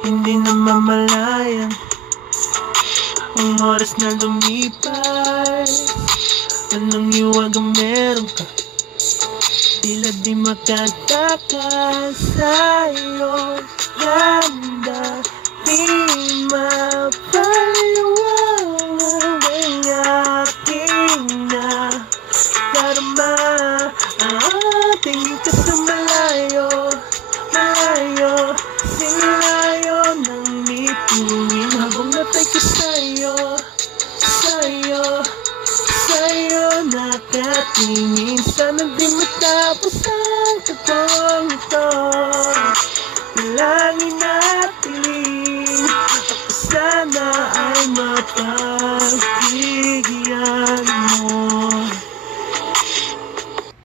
Hindi na mamalayan ang oras na lumipas. Anong iwagang meron ka, tila di makatakas sa'yo. Ganda, di mapaliwanag ang aking nadarama. Tingin ka sa malayo, malayo, sinilayo ng bituin. Habang natay ko sa'yo, sa'yo, sa'yo nakatingin. Sana di matapos ang tatlong ito. Dalangin at piling, ako sana ay mapag-ibig.